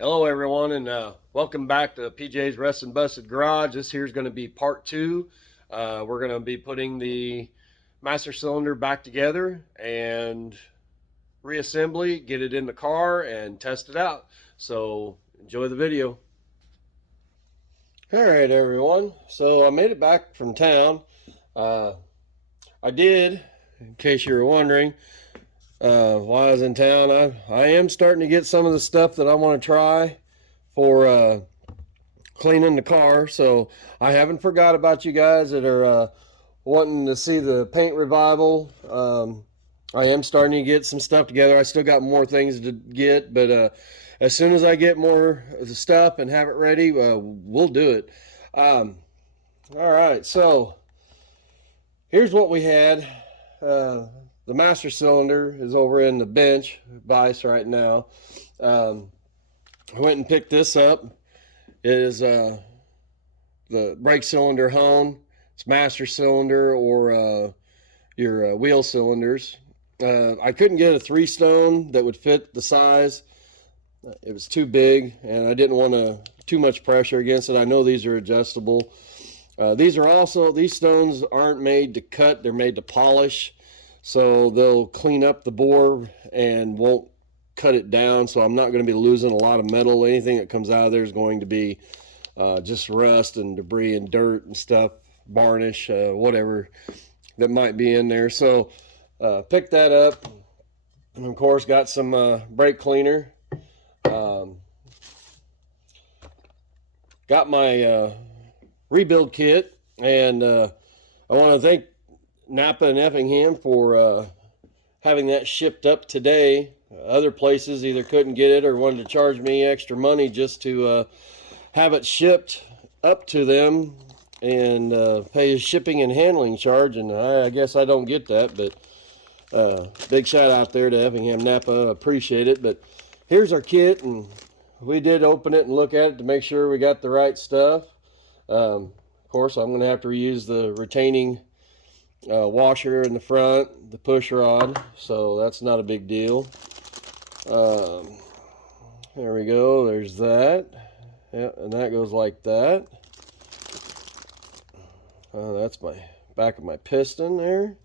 Hello, everyone, and welcome back to PJ's Rust and Busted Garage. This here is going to be part two. We're going to be putting the master cylinder back together and reassembly, get it in the car, and test it out. So enjoy the video. All right, everyone. So I made it back from town. Uh, I did, in case you were wondering, while I was in town, I am starting to get some of the stuff that I want to try for cleaning the car. So I haven't forgot about you guys that are wanting to see the paint revival. I am starting to get some stuff together. I still got more things to get, but as soon as I get more of the stuff and have it ready, we'll do it. Um, all right, so here's what we had. The master cylinder is over in the bench vise right now. I went and picked this up. It is the brake cylinder hone. It's master cylinder or your wheel cylinders. I couldn't get a 3-stone that would fit the size. It was too big, and I didn't want too much pressure against it. I know these are adjustable. These stones aren't made to cut; they're made to polish. So they'll clean up the bore and won't cut it down. So I'm not going to be losing a lot of metal. Anything that comes out of there is going to be just rust and debris and dirt and stuff, varnish, whatever that might be in there. So picked that up, and of course got some brake cleaner. Got my rebuild kit, and I want to thank Napa and Effingham for having that shipped up today. Other places either couldn't get it or wanted to charge me extra money just to have it shipped up to them and pay a shipping and handling charge. And I guess I don't get that, but big shout out there to Effingham Napa. Appreciate it. But here's our kit, and we did open it and look at it to make sure we got the right stuff. Of course, I'm going to have to reuse the retaining washer in the front, the push rod, so that's not a big deal. There we go, there's that. Yeah, and that goes like that. That's my back of my piston there.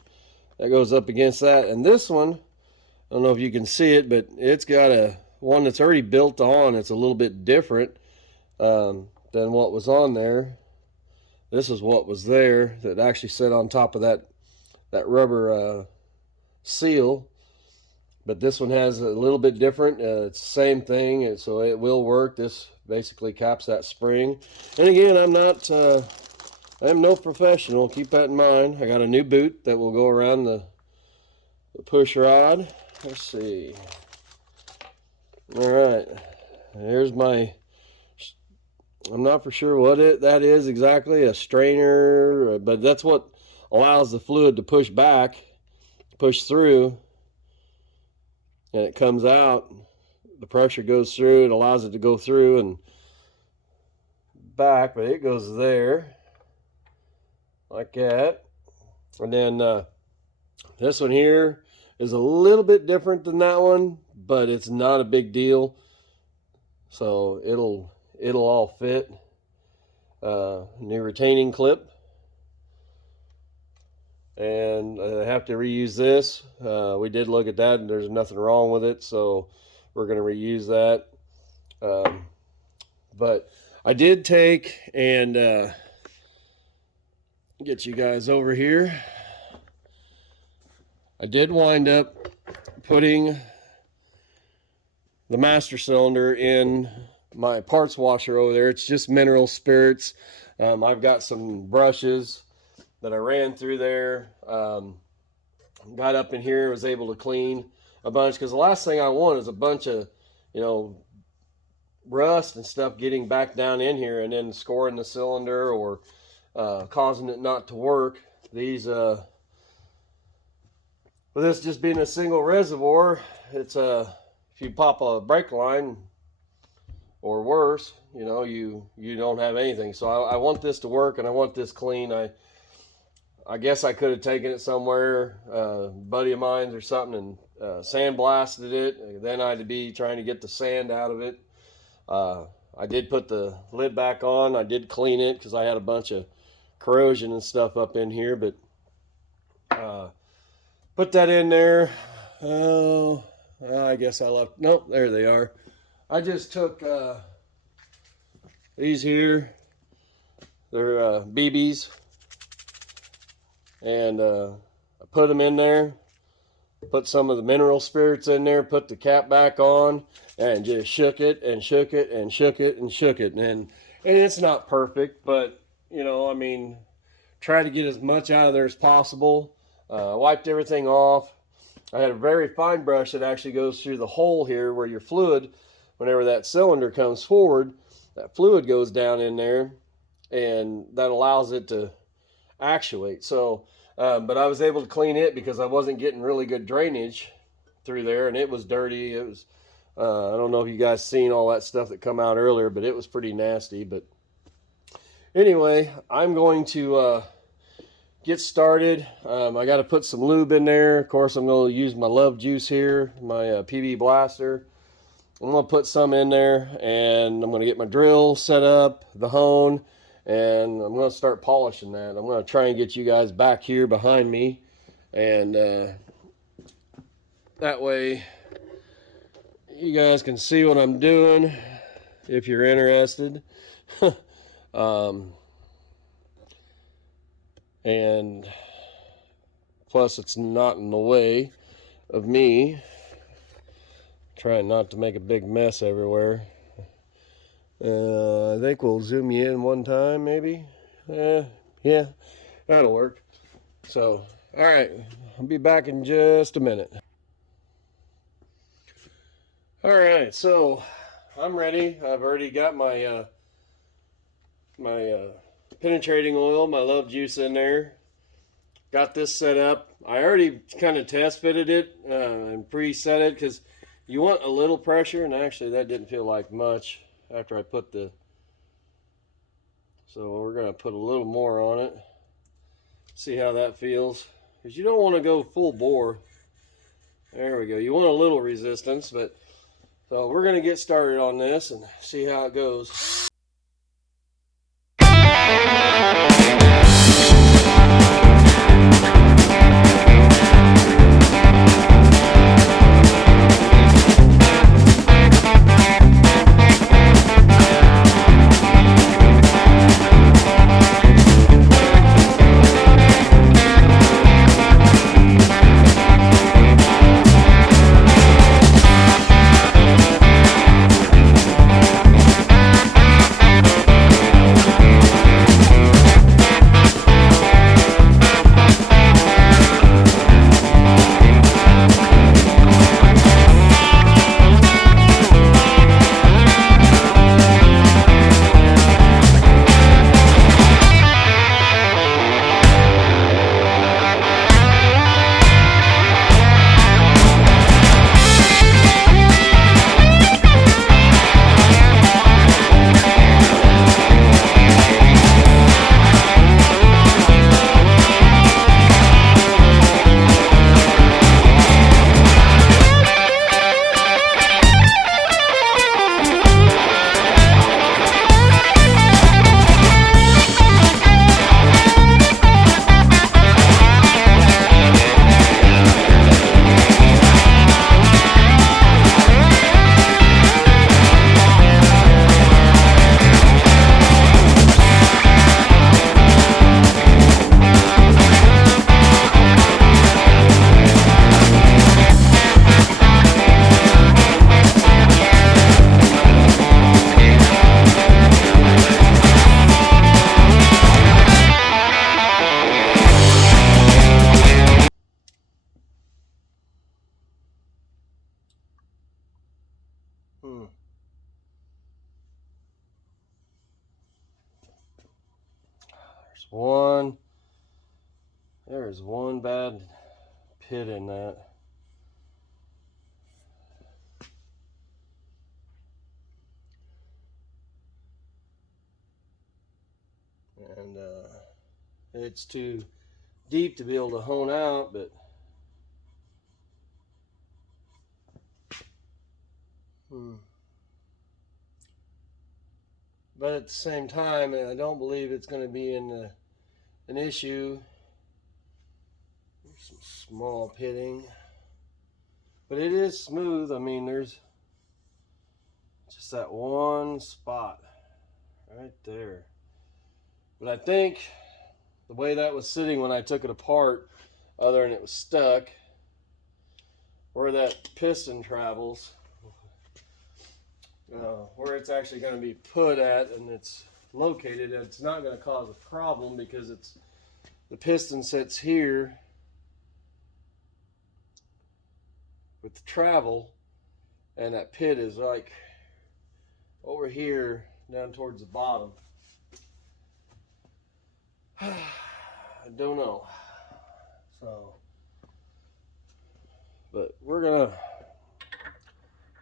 That goes up against that. And this one, I don't know if you can see it, but it's got a one that's already built on. It's a little bit different than what was on there. This is what was there that actually sat on top of that rubber seal. But this one has a little bit different. It's the same thing, and so it will work. This basically caps that spring. And again, I am no professional. Keep that in mind. I got a new boot that will go around the push rod. Let's see. All right. There's my. I'm not for sure what that is exactly. A strainer, but that's what allows the fluid to push back, push through, and it comes out. The pressure goes through. It allows it to go through and back, but it goes there like that. And then this one here is a little bit different than that one, but it's not a big deal. So it'll all fit. New retaining clip. And I have to reuse this. We did look at that, and there's nothing wrong with it, so we're going to reuse that. But I did take and get you guys over here. I did wind up putting the master cylinder in my parts washer over there. It's just mineral spirits. I've got some brushes that I ran through there. Got up in here, was able to clean a bunch, because the last thing I want is a bunch of, rust and stuff getting back down in here and then scoring the cylinder or causing it not to work. These, with this just being a single reservoir, it's if you pop a brake line or worse, you don't have anything. So I want this to work, and I want this clean. I guess I could have taken it somewhere, buddy of mine's or something, and sandblasted it. Then I'd be trying to get the sand out of it. I did put the lid back on. I did clean it because I had a bunch of corrosion and stuff up in here, but put that in there. Oh, I guess I left. Nope, there they are. I just took these here. They're BBs, and I put them in there. Put some of the mineral spirits in there. Put the cap back on, and just shook it and shook it and shook it and shook it. And it's not perfect, but you know, I mean, try to get as much out of there as possible. Wiped everything off. I had a very fine brush that actually goes through the hole here where your fluid, whenever that cylinder comes forward, that fluid goes down in there, and that allows it to actuate. So, but I was able to clean it because I wasn't getting really good drainage through there, and it was dirty. It was, I don't know if you guys seen all that stuff that come out earlier, but it was pretty nasty. But anyway, I'm going to get started. I got to put some lube in there. Of course, I'm going to use my Love Juice here, my PB Blaster. I'm going to put some in there, and I'm going to get my drill set up, the hone, and I'm going to start polishing that. I'm going to try and get you guys back here behind me, and that way you guys can see what I'm doing if you're interested. And plus it's not in the way of me trying not to make a big mess everywhere. I think we'll zoom you in one time, maybe. Yeah, that'll work. So, all right, I'll be back in just a minute. All right, so I'm ready. I've already got my penetrating oil, my Love Juice in there. Got this set up. I already kind of test fitted it and preset it because you want a little pressure, and actually that didn't feel like much after I put the, so we're going to put a little more on it, see how that feels, because you don't want to go full bore. There we go. You want a little resistance, but so we're going to get started on this and see how it goes. There's one bad pit in that. And it's too deep to be able to hone out, but but at the same time, I don't believe it's going to be an issue. There's some small pitting, but it is smooth. I mean, there's just that one spot right there. But I think the way that was sitting when I took it apart, other than it was stuck, where that piston travels, where it's actually going to be put at and it's located, it's not going to cause a problem because the piston sits here with the travel, and that pit is like over here down towards the bottom. I don't know. So, but we're gonna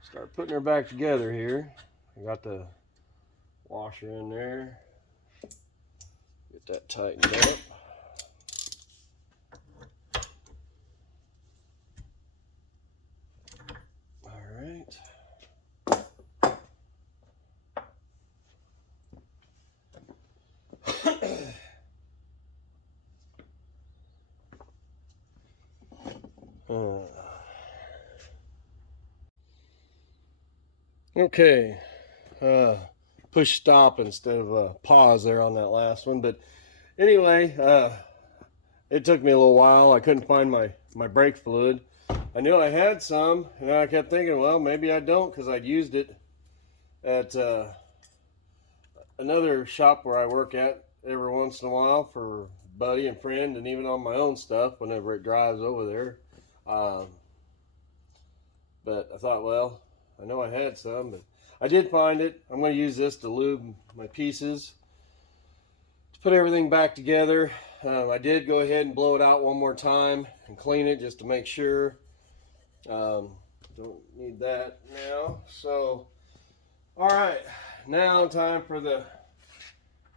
start putting her back together here. I got the washer in there. Get that tightened up. All right. Okay. Push stop instead of pause there on that last one. But anyway, it took me a little while. I couldn't find my brake fluid. I knew I had some, and I kept thinking, well, maybe I don't, because I'd used it at another shop where I work at every once in a while for buddy and friend, and even on my own stuff whenever it drives over there. But I thought, well, I know I had some, but I did find it. I'm going to use this to lube my pieces, to put everything back together. I did go ahead and blow it out one more time and clean it just to make sure. Don't need that now. So, all right, now time for the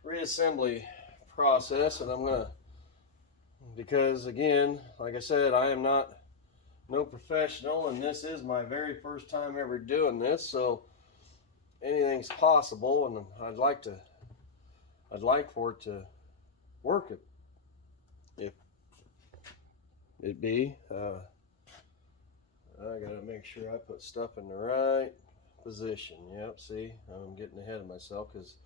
reassembly process. And I'm going to, because again, like I said, I am no professional, and this is my very first time ever doing this, so anything's possible, and I'd like for it to work if it be. I gotta make sure I put stuff in the right position. Yep, see, I'm getting ahead of myself, because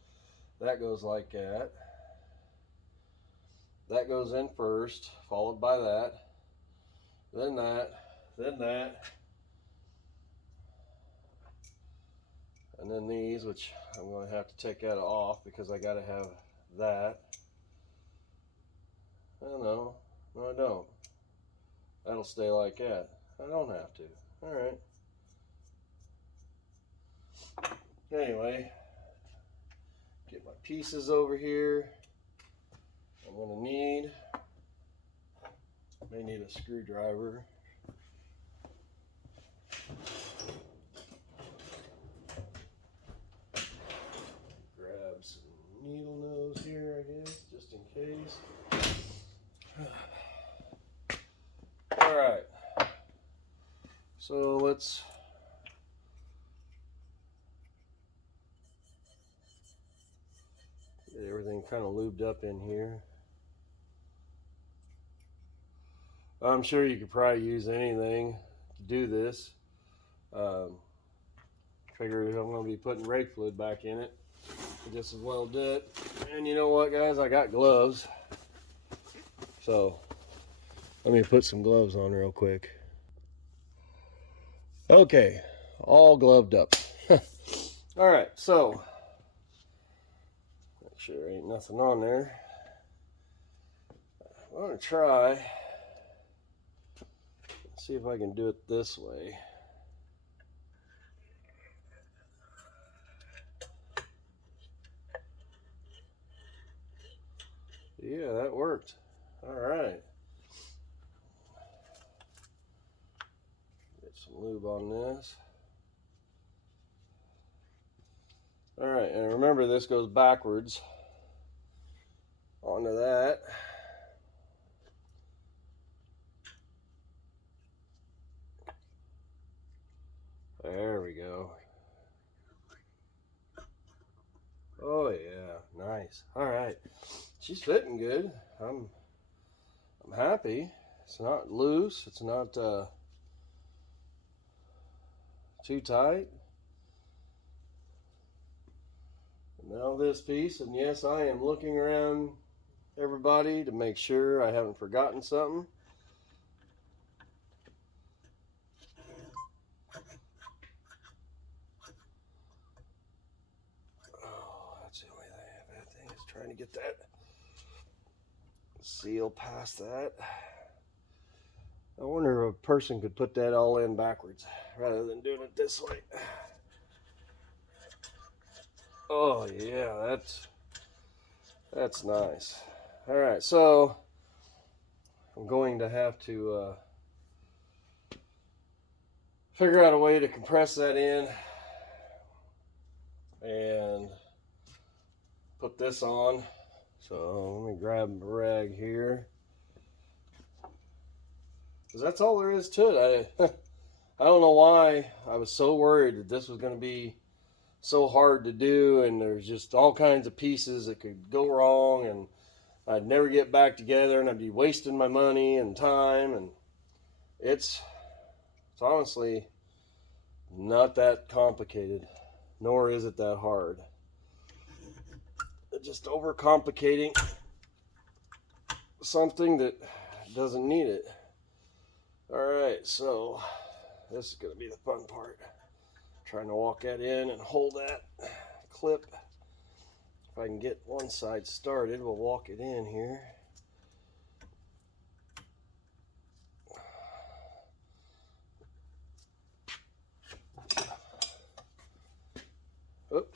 that goes like that. That goes in first, followed by that, then that, then that, and then these, which I'm going to have to take that off because I got to have that. Oh no, no I don't. That'll stay like that. I don't have to. All right. Anyway, get my pieces over here. I'm going to may need a screwdriver. Grab some needle nose here, I guess, just in case. All right. So let's get everything kind of lubed up in here. I'm sure you could probably use anything to do this. Figure I'm going to be putting brake fluid back in it. Just as well do it. And you know what, guys? I got gloves. So let me put some gloves on real quick. Okay, all gloved up. All right, so make sure there ain't nothing on there. I'm going to try. See if I can do it this way. Yeah, that worked. All right. Get some lube on this. All right, and remember this goes backwards onto that. There we go. Oh nice. All right, she's fitting good. I'm happy. It's not loose. It's not too tight. Now this piece, and yes, I am looking around everybody to make sure I haven't forgotten something. Oh, that's the only bad thing is trying to get that seal past that. I wonder if a person could put that all in backwards rather than doing it this way. Oh yeah, that's nice. All right, so I'm going to have to figure out a way to compress that in and put this on. So let me grab a rag here, because that's all there is to it. I don't know why I was so worried that this was going to be so hard to do, and there's just all kinds of pieces that could go wrong, and I'd never get back together, and I'd be wasting my money and time. And it's honestly not that complicated, nor is it that hard. It's just overcomplicating something that doesn't need it. All right, so this is going to be the fun part. Trying to walk that in and hold that clip. If I can get one side started, we'll walk it in here. Oop.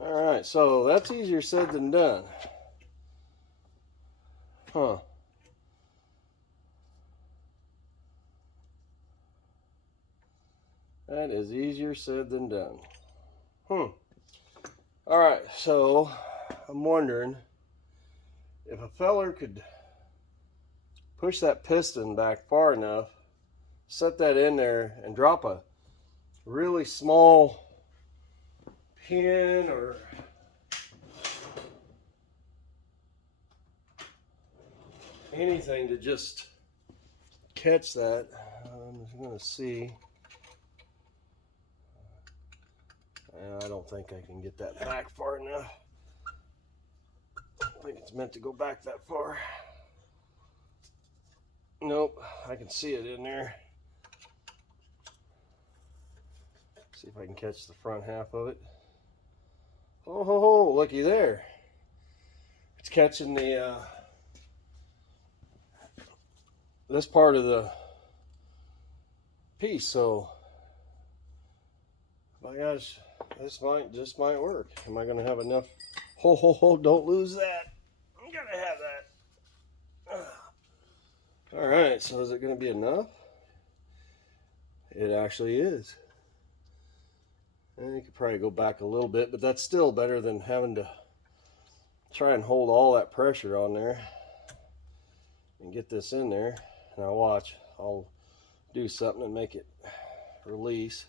All right, so that's easier said than done. Huh. That is easier said than done. All right, so I'm wondering if a feller could push that piston back far enough, set that in there, and drop a really small pin or anything to just catch that. I'm just going to see. I don't think I can get that back far enough. I don't think it's meant to go back that far. Nope, I can see it in there. See if I can catch the front half of it. Oh, ho, ho, looky there. It's catching the this part of the piece. So, my gosh, this might work. Am I going to have enough? Ho, ho, ho, don't lose that. I'm going to have that. All right, so is it going to be enough? It actually is. And you could probably go back a little bit, but that's still better than having to try and hold all that pressure on there and get this in there. Now watch, I'll do something and make it release.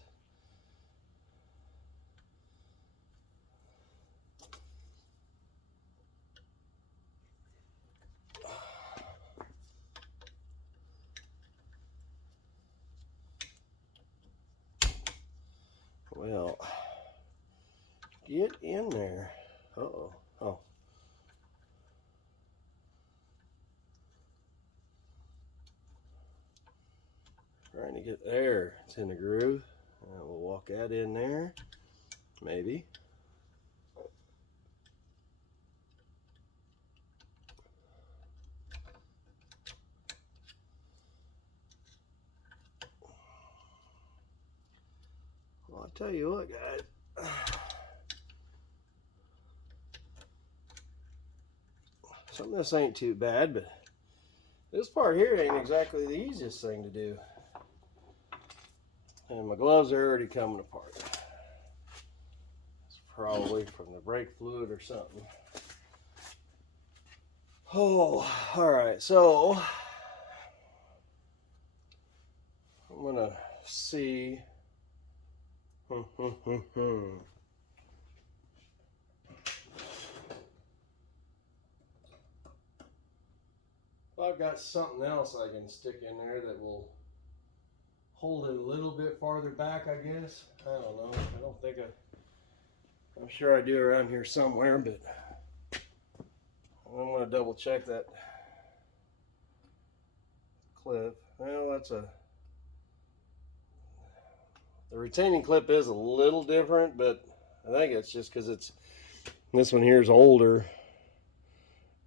Well, get in there. Uh-oh. Oh. Trying to get there. It's in the groove. We'll walk that in there. Maybe. Well, I'll tell you what, guys. Some of this ain't too bad, but this part here ain't exactly the easiest thing to do. And my gloves are already coming apart. It's probably from the brake fluid or something. Oh, all right. So I'm gonna see. I've got something else I can stick in there that will hold it a little bit farther back, I guess. I don't know. I don't think I'm sure I do around here somewhere, but I'm going to double check that clip. Well, the retaining clip is a little different, but I think it's just because this one here is older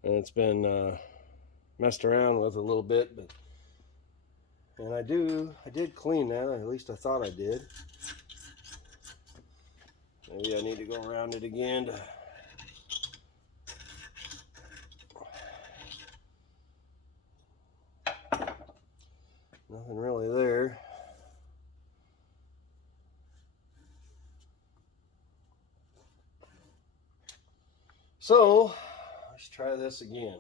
and it's been messed around with a little bit, and I did clean that, at least I thought I did. Maybe I need to go around it again to nothing really there. So let's try this again.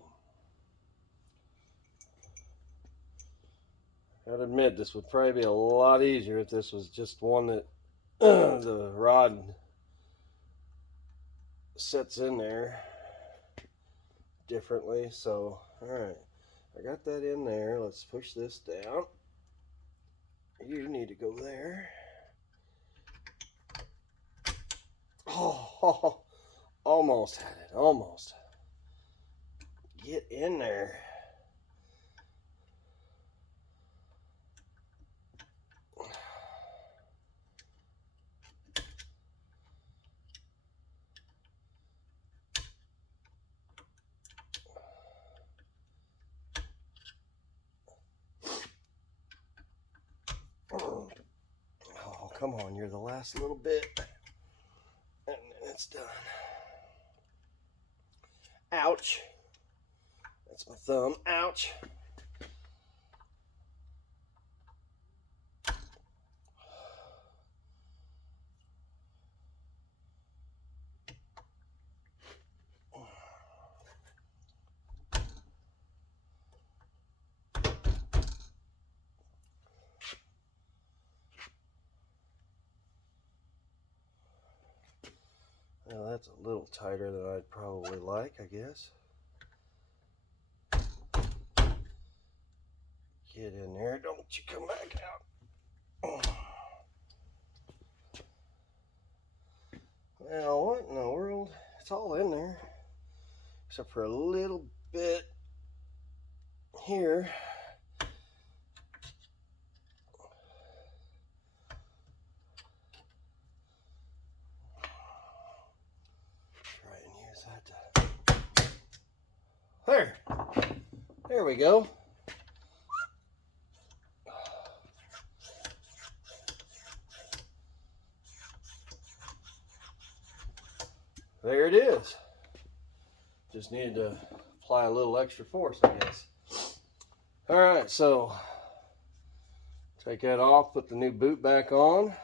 I gotta admit, this would probably be a lot easier if this was just one that the rod sets in there differently. So, all right, I got that in there. Let's push this down. You need to go there. Oh, almost had it. Almost. Get in there. Oh, come on. You're the last little bit. And then it's done. Ouch. That's my thumb. Ouch. Well, that's a little tighter than I'd probably like, I guess. Get in there. Don't you come back out. Well, what in the world? It's all in there. Except for a little bit here. Try and use that. There we go. There it is. Just needed to apply a little extra force, I guess. All right, so take that off, put the new boot back on.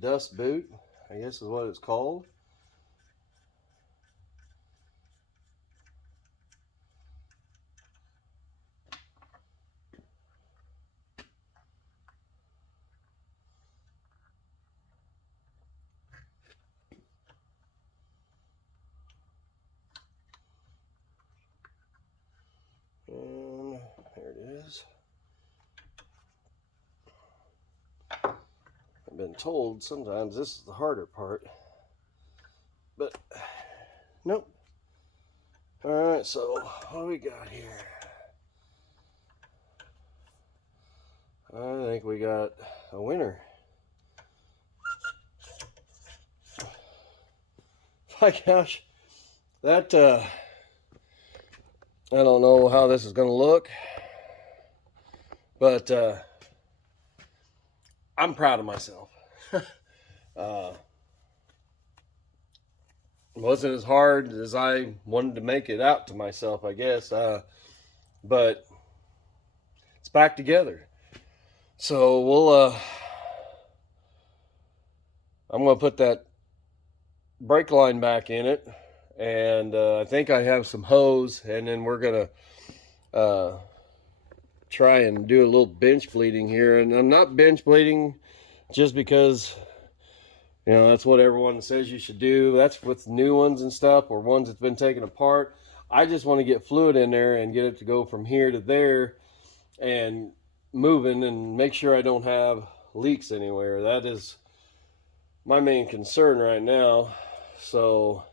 Dust boot, I guess is what it's called. And there it is. I've been told sometimes this is the harder part, but nope. All right, so what do we got here? I think we got a winner. My gosh, that I don't know how this is going to look, but I'm proud of myself. It wasn't as hard as I wanted to make it out to myself, I guess, but it's back together. So I'm going to put that brake line back in it, And I think I have some hose, and then we're gonna try and do a little bench bleeding here. And I'm not bench bleeding just because, you know, that's what everyone says you should do. That's with new ones and stuff, or ones that's been taken apart. I just want to get fluid in there and get it to go from here to there and moving, and make sure I don't have leaks anywhere. That is my main concern right now. So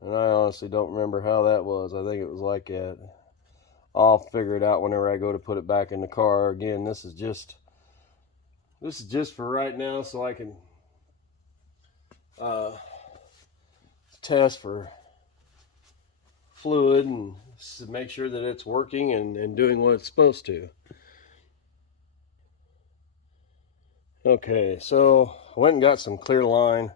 and I honestly don't remember how that was. I think it was like that. I'll figure it out whenever I go to put it back in the car. Again, this is just for right now, so I can test for fluid and make sure that it's working and doing what it's supposed to. Okay, so I went and got some clear line.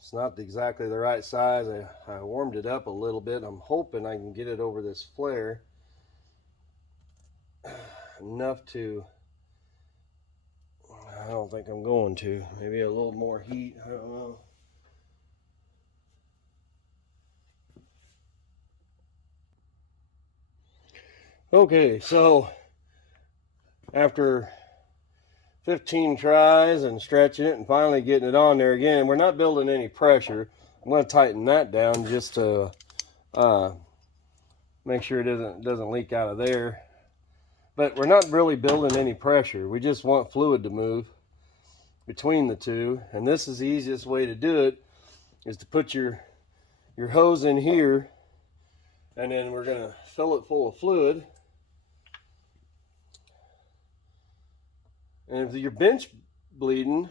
It's not exactly the right size. I warmed it up a little bit. I'm hoping I can get it over this flare enough to, I don't think I'm going to. Maybe a little more heat, I don't know. Okay, so after 15 tries and stretching it and finally getting it on there again, we're not building any pressure. I'm going to tighten that down just to make sure it doesn't leak out of there. But we're not really building any pressure. We just want fluid to move between the two. And this is the easiest way to do it, is to put your hose in here, and then we're going to fill it full of fluid. And if you're bench bleeding,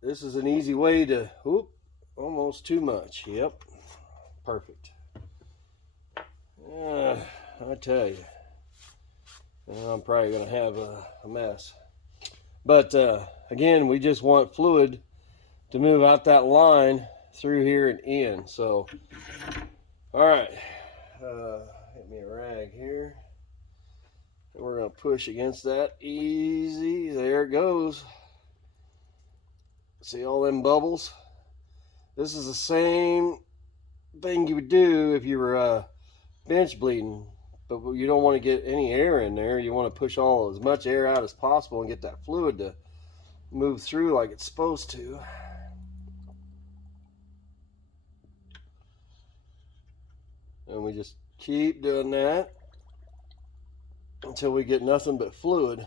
this is an easy way to, almost too much. Yep, perfect. I tell you, I'm probably going to have a mess. But again, we just want fluid to move out that line through here and in. So, all right, get me a rag here. And we're going to push against that easy. There it goes. See all them bubbles? This is the same thing you would do if you were bench bleeding, but you don't want to get any air in there. You want to push as much air out as possible and get that fluid to move through like it's supposed to. And we just keep doing that until we get nothing but fluid.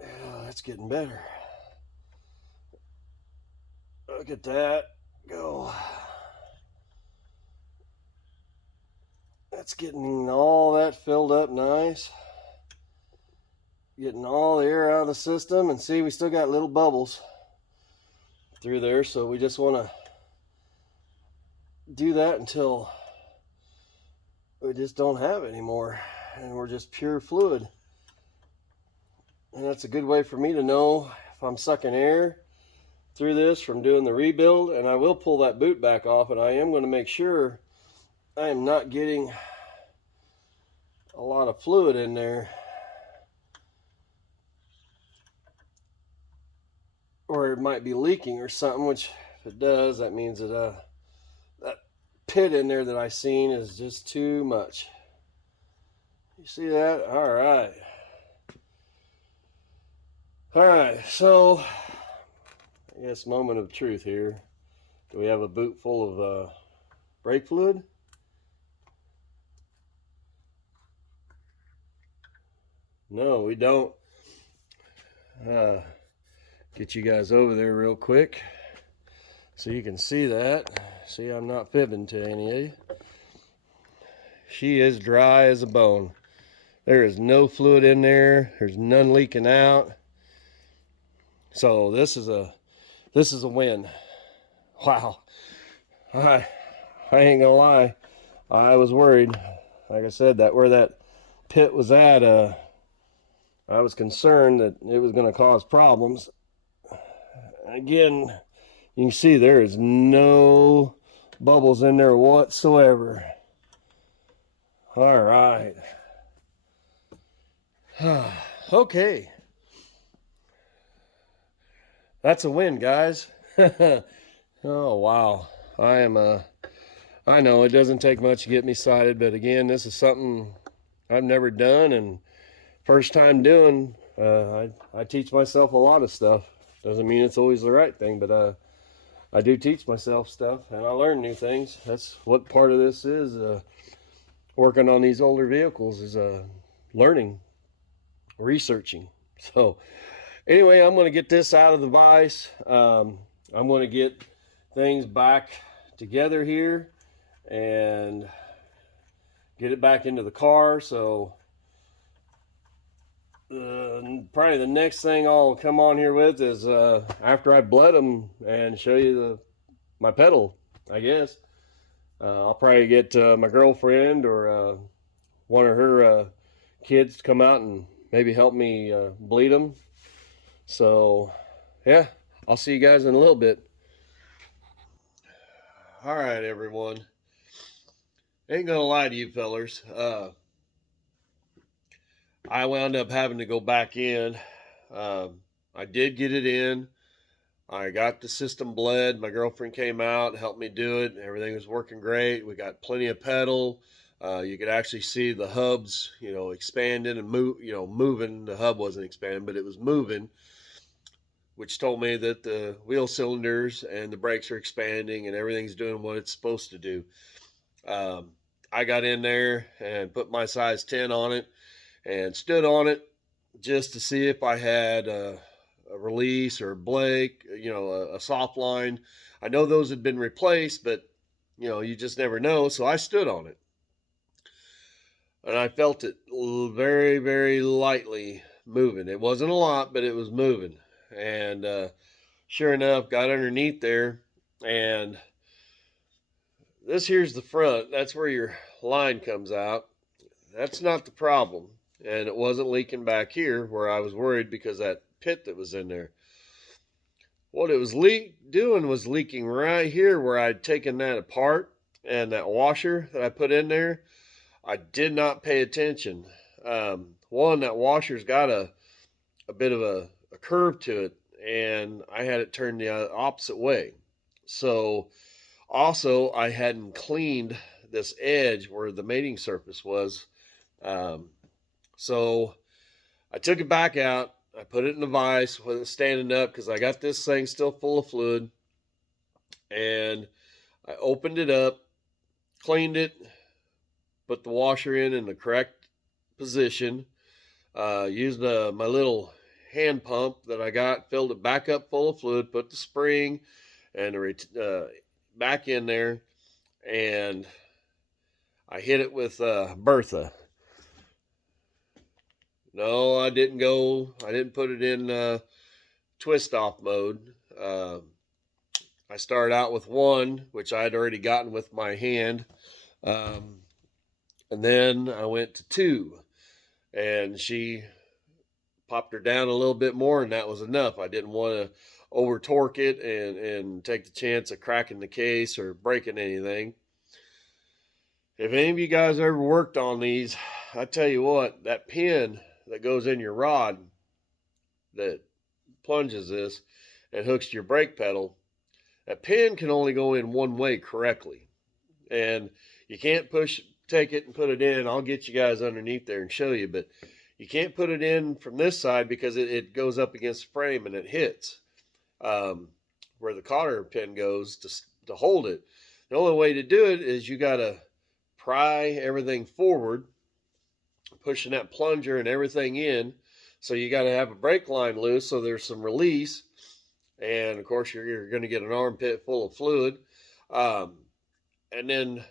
Yeah, that's getting better. Look at that go. That's getting all that filled up nice. Getting all the air out of the system. And see, we still got little bubbles through there, so we just want to do that until we just don't have it anymore, and we're just pure fluid. And that's a good way for me to know if I'm sucking air through this from doing the rebuild. And I will pull that boot back off, and I am going to make sure I am not getting a lot of fluid in there, or it might be leaking or something, which if it does, that means that that pit in there that I seen is just too much. You see that? All right. All right, so I guess moment of truth here. Do we have a boot full of brake fluid? No, we don't. Get you guys over there real quick so you can see that. See, I'm not fibbing to any of you. She is dry as a bone. There is no fluid in there. There's none leaking out. So this is a win. Wow. I ain't gonna lie. I was worried. Like I said, that where that pit was at, I was concerned that it was gonna cause problems. Again, you can see there is no bubbles in there whatsoever. All right. Okay, that's a win, guys. Oh wow, I am I know it doesn't take much to get me sighted, but again, this is something I've never done and first time doing. I teach myself a lot of stuff. Doesn't mean it's always the right thing, but I do teach myself stuff and I learn new things. That's what part of this is. Working on these older vehicles is learning, researching. So anyway, I'm going to get this out of the vise. I'm going to get things back together here and get it back into the car. So probably the next thing I'll come on here with is after I bled them and show you my pedal, I guess. I'll probably get my girlfriend or one of her kids to come out and maybe help me bleed them. So, yeah, I'll see you guys in a little bit. All right, everyone. Ain't gonna lie to you fellers. I wound up having to go back in. I did get it in. I got the system bled. My girlfriend came out, helped me do it. Everything was working great. We got plenty of pedal. You could actually see the hubs, expanding and moving. The hub wasn't expanding, but it was moving, which told me that the wheel cylinders and the brakes are expanding and everything's doing what it's supposed to do. I got in there and put my size 10 on it and stood on it just to see if I had a release or Blake, a soft line. I know those had been replaced, but you just never know. So I stood on it and I felt it very, very lightly moving. It wasn't a lot, but it was moving. And sure enough, got underneath there. And this here's the front. That's where your line comes out. That's not the problem. And it wasn't leaking back here where I was worried because that pit that was in there. What it was doing was leaking right here where I'd taken that apart, and that washer that I put in there, I did not pay attention. One, that washer's got a bit of a curve to it, and I had it turned the opposite way. So also I hadn't cleaned this edge where the mating surface was. So I took it back out. I put it in the vise with it standing up because I got this thing still full of fluid. And I opened it up, cleaned it, put the washer in the correct position, used my little hand pump that I got, filled it back up full of fluid, put the spring and back in there, and I hit it with Bertha. No, I didn't put it in twist off mode. I started out with one, which I'd already gotten with my hand. And then I went to two, and she popped her down a little bit more, and that was enough. I didn't want to over torque it and take the chance of cracking the case or breaking anything. If any of you guys ever worked on these, I tell you what, that pin that goes in your rod that plunges this and hooks to your brake pedal, that pin can only go in one way correctly. And you can't take it and put it in. I'll get you guys underneath there and show you, but you can't put it in from this side because it goes up against the frame and it hits where the cotter pin goes to hold it. The only way to do it is you got to pry everything forward, pushing that plunger and everything in. So you got to have a brake line loose so there's some release. And of course, you're going to get an armpit full of fluid. And then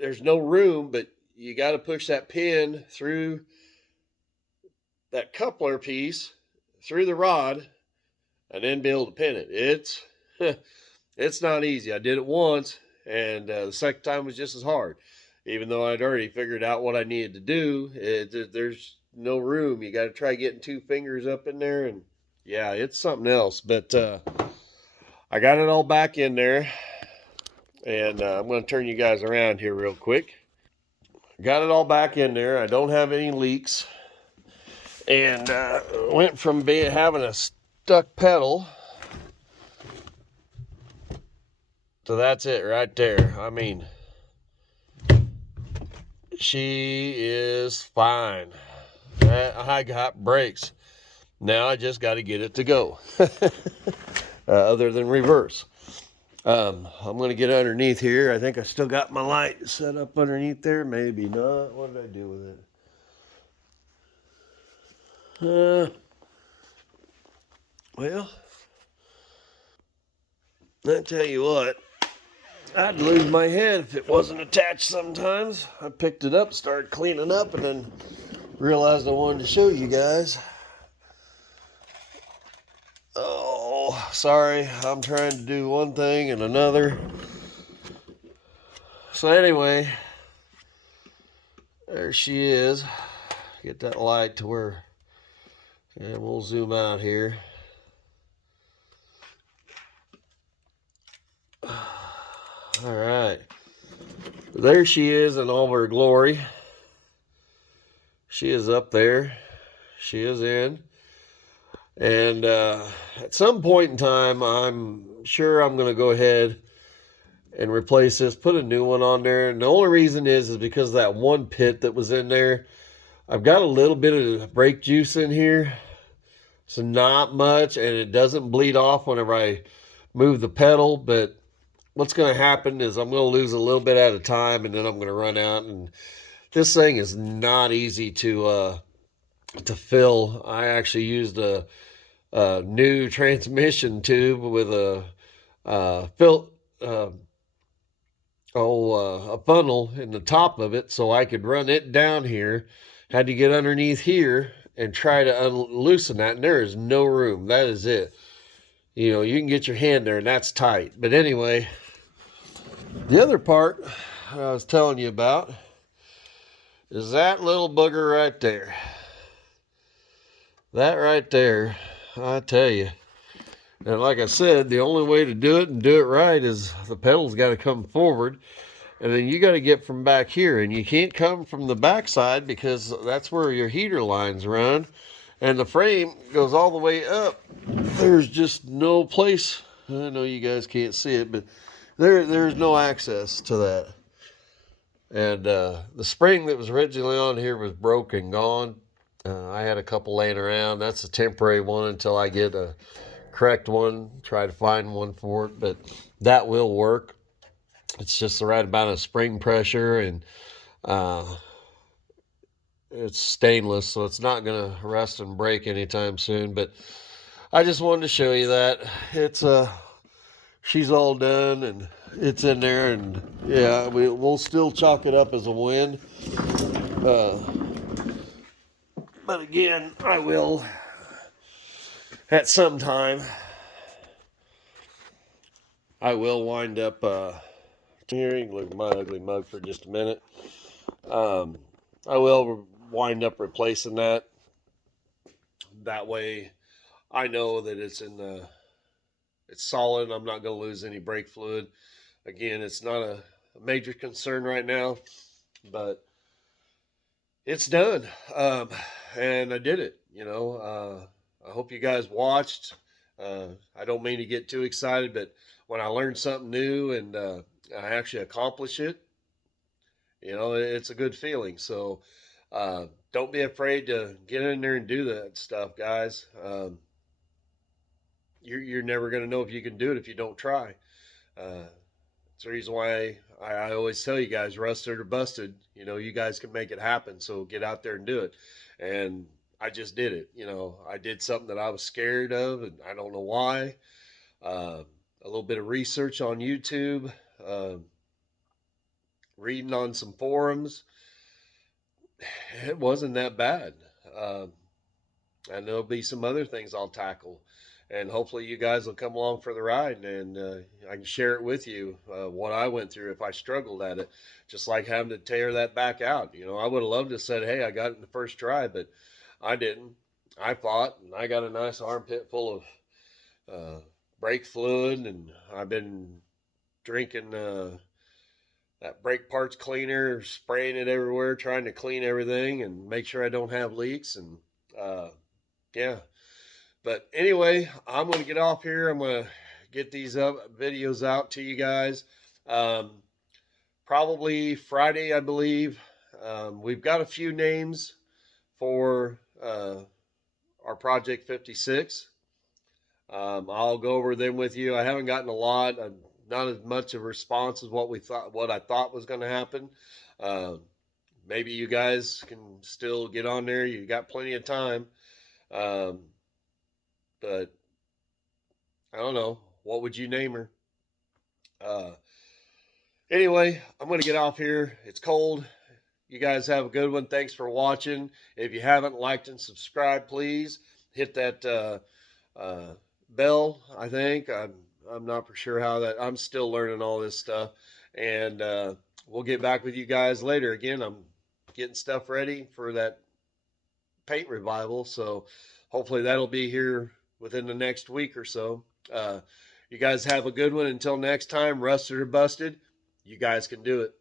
there's no room, but you got to push that pin through that coupler piece, through the rod, and then be able to pin it. It's not easy. I did it once, and the second time was just as hard. Even though I'd already figured out what I needed to do, there's no room. You got to try getting two fingers up in there, and yeah, it's something else. But I got it all back in there, and I'm going to turn you guys around here real quick. Got it all back in there. I don't have any leaks. And went from having a stuck pedal to that's it right there. I mean, she is fine. I got brakes. Now I just got to get it to go. Other than reverse. I'm going to get underneath here. I think I still got my light set up underneath there. Maybe not. What did I do with it? Well, I tell you what, I'd lose my head if it wasn't attached sometimes. I picked it up, started cleaning up, and then realized I wanted to show you guys. Oh, sorry. I'm trying to do one thing and another. So anyway, there she is. Get that light to where, and we'll zoom out here. All right. There she is in all her glory. She is up there. She is in. And at some point in time, I'm sure I'm going to go ahead and replace this, put a new one on there. And the only reason is because of that one pit that was in there. I've got a little bit of brake juice in here. So not much, and it doesn't bleed off whenever I move the pedal. But what's going to happen is I'm going to lose a little bit at a time, and then I'm going to run out. And this thing is not easy to fill. I actually used a new transmission tube with a a funnel in the top of it, so I could run it down here. Had to get underneath here and try to loosen that, and there is no room. That is it. You know, you can get your hand there, and that's tight. But anyway, the other part I was telling you about is that little booger right there. That right there, I tell you. And like I said, the only way to do it and do it right is the pedal's got to come forward. And then you got to get from back here. And you can't come from the back side because that's where your heater lines run. And the frame goes all the way up. There's just no place. I know you guys can't see it, but there's no access to that. And the spring that was originally on here was broken, gone. I had a couple laying around. That's a temporary one until I get a correct one. Try to find one for it, but that will work. It's just the right amount of spring pressure, and it's stainless, so it's not going to rust and break anytime soon. But I just wanted to show you that it's she's all done and it's in there, and yeah, we'll still chalk it up as a win. But again, I will at some time. I will wind up here. You can look at my ugly mug for just a minute. I will wind up replacing that. That way, I know that it's solid. I'm not going to lose any brake fluid. Again, it's not a major concern right now, but it's done. And I did it. You know, I hope you guys watched. I don't mean to get too excited, but when I learn something new and I actually accomplish it, you know, it's a good feeling. So don't be afraid to get in there and do that stuff, guys. You're never going to know if you can do it if you don't try. It's the reason why I always tell you guys, rusted or busted, you know, you guys can make it happen. So get out there and do it. And I just did it. You know, I did something that I was scared of, and I don't know why. A little bit of research on YouTube, reading on some forums. It wasn't that bad. And there'll be some other things I'll tackle. And hopefully you guys will come along for the ride, and I can share it with you what I went through if I struggled at it, just like having to tear that back out. You know, I would have loved to have said, hey, I got it in the first try, but I didn't. I fought, and I got a nice armpit full of brake fluid, and I've been drinking that brake parts cleaner, spraying it everywhere, trying to clean everything and make sure I don't have leaks. And Yeah. But anyway, I'm going to get off here. I'm going to get these videos out to you guys. Um, Probably Friday, I believe. We've got a few names for our Project 56. I'll go over them with you. I haven't gotten a lot, not as much of a response as what I thought was going to happen. Uh, Maybe you guys can still get on there. You got plenty of time, um, but I don't know. What would you name her? Uh, anyway, I'm going to get off here. It's cold. You guys have a good one. Thanks for watching. If you haven't liked and subscribed, please hit that uh, bell. I think I'm not for sure how that. I'm still learning all this stuff, and we'll get back with you guys later. Again, I'm getting stuff ready for that paint revival, so hopefully that'll be here within the next week or so. You guys have a good one. Until next time, rusted or busted, you guys can do it.